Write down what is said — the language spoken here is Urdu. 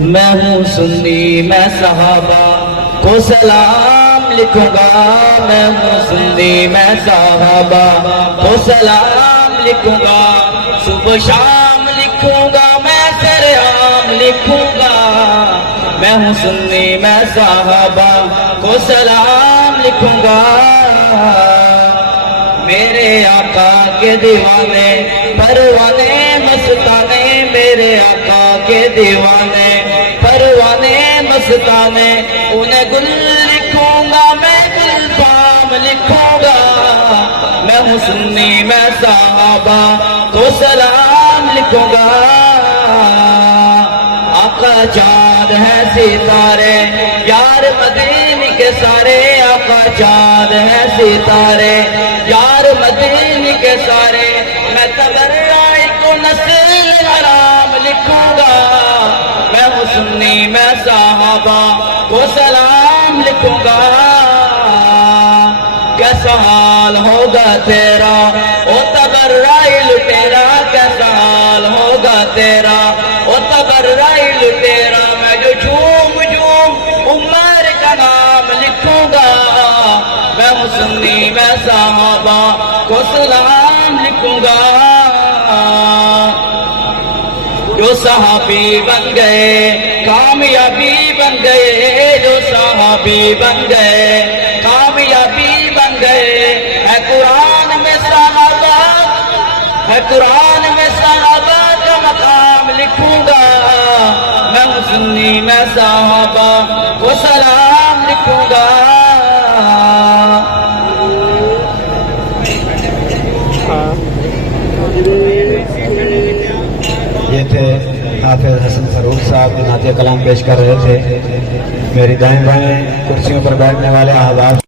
میں ہوں سنی میں صحابہ کو سلام لکھوں گا، میں ہوں سنی میں صحابہ کو سلام لکھوں گا، صبح شام لکھوں گا، میں سرعام لکھوں گا، میں ہوں سنی میں صحابہ کو سلام لکھوں گا۔ میرے آقا کے دیوانے پروانے مستانے، میرے آقا کے دیوانے پروانے مستانے، انہیں گل لکھوں گا، میں گل فام لکھوں گا، میں ہوں سنی میں صحابہ کو سلام لکھوں گا۔ آقا چاند ہے ستارے یار مدینے کے سارے، آقا چاند ہے ستارے یار مدینے کے سارے، میں تبرائے کو نسل حرام لکھوں گا، میں ہوں سنی میں صحابہ کو سلام لکھوں گا۔ کیسا حال ہوگا تیرا او تبرائے لٹیرا، کیسا حال ہوگا تیرا او تبرائے لٹیرا، میں جو جھوم جھوم عمر کا نام لکھوں گا، میں ہوں سنی میں صحابہ کو سلام لکھوں گا۔ جو صحابی بن گئے کامیابی بن گئے، جو صحابی بن گئے کامیابی بن گئے، ہے قرآن میں صحابہ، ہے قرآن میں صحابہ کا مقام لکھوں گا، میں ہوں سنی میں صحابہ کو سلام لکھوں گا۔ یہ تھے حافظ حسن فاروق صاحب جو نعت کلام پیش کر رہے تھے۔ میری دائیں بائیں کرسیوں پر بیٹھنے والے احباب